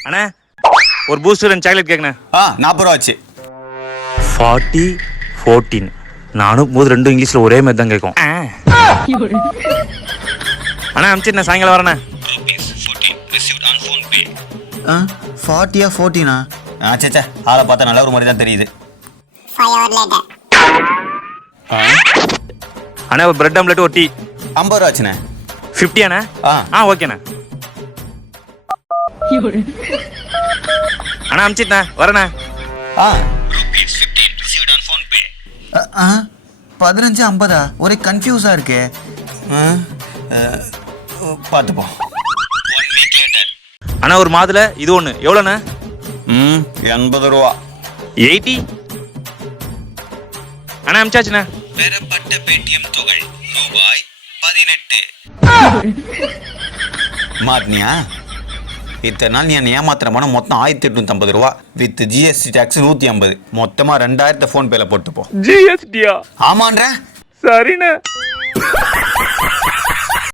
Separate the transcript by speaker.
Speaker 1: அண்ணா ஒரு பூஸ்டர் ரெண்டு சாக்லேட் கேட்கண்ணே
Speaker 2: ஆ நாற்பது ரூபா ஆச்சு.
Speaker 1: ஃபார்ட்டி ஃபோர்டீன் நானும் போது ரெண்டும் இங்கிலீஷில் ஒரே மாதிரி தான் கேட்கும் அண்ணா அமிச்சிருண்ணே சாயங்காலம் வரண்ணே.
Speaker 3: ஆ ஃபார்ட்டியா ஃபோர்டீனா
Speaker 2: ஆ சேச்சா ஆளை பார்த்தா நல்ல ஒரு மாதிரி தான் தெரியுது.
Speaker 1: அண்ணா ஒரு பிரெட் ஆம்லெட் ஒரு டீ
Speaker 2: ஐம்பது ரூபா ஆச்சுண்ணே.
Speaker 1: ஃபிஃப்டி அண்ணா?
Speaker 2: ஆ.
Speaker 1: ஆ ஓகேண்ணா. அண்ணா அமிச்சிட்டண்ணா வரண்ணா.
Speaker 2: ஆ.
Speaker 3: ஆ பதினஞ்சு ஐம்பதா? ஒரே கன்ஃபியூஸாக இருக்கே.
Speaker 2: பார்த்துப்போம்
Speaker 1: அண்ணா ஒரு மாதுளை இது ஒன்று எவ்வளோண்ணா?
Speaker 2: ம் எண்பது ரூபா.
Speaker 1: எயிட்டி? அண்ணா அமிச்சாச்சுண்ணா.
Speaker 2: பெறப்பட்ட பேடிஎம் தொகை ரூபாய் பதினெட்டு. மாட்டினியா? இத்தனை நாள் நீ என்னை ஏமாத்துறமான மொத்தம் ஆயிரத்தி எட்நூத்தி ரூபா. வித் ஜிஎஸ்டி டேக்ஸ் நூற்றி ஐம்பது. மொத்தமாக ரெண்டாயிரத்தை ஃபோன்பேல போட்டுப்போம்
Speaker 1: ஜிஎஸ்டியா
Speaker 2: ஆமான்ற
Speaker 1: சரிண்ணே.